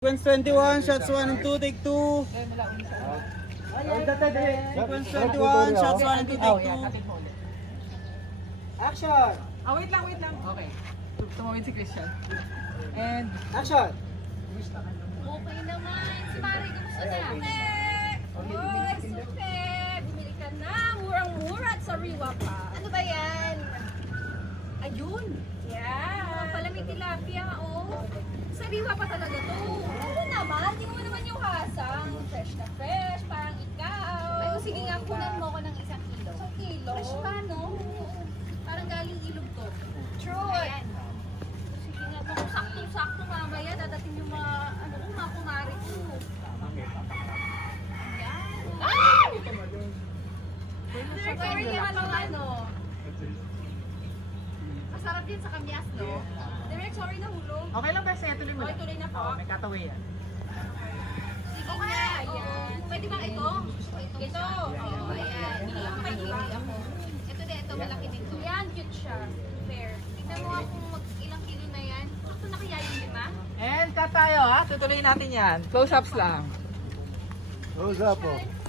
Sequence 21, shots 1 and 2, take 2. Sequence 21, shots 1 and 2, take 2. Action! Wait lang. Okay. Tumawid si Christian. And Action! Okay naman. Si Mari, gusto niya. Oy, super! Bumili ka na. Murang-mura at sariwa pa. Ano ba yan? Ayun. Yeah. Pala may tilapia, oh. Sariwa pa talaga to. Ano naman? Hindi mo naman yung hasang. Fresh na fresh. Parang ikaw. Ay, sige nga, kunan mo ko ng 1 kilo. 1 kilo? Fresh pa, no? Parang galing ilog to. True. Ayan. Sige nga, kung sakto-sakto mamaya, dadating yung mga kumari ko. Ayan. Ah! Sorry naman ang masarap din sa kamyas, no? Direct, sorry na hulog. okay lang ba siya? Tuloy mo Okay, lang. tuloy na po. May kataway yan. Sige nga, ayan. Pwede ba ito? Ito. Oo, ayan. Hindi yung may hili ako. Ito din, ito malaki din to. Yan, cute siya. Fair. Tignan mo nga kung ilang kilo na yan. Sakto na kaya yung 5? And cut tayo ha. Tutuloy natin yan. Close-ups lang. Close up po.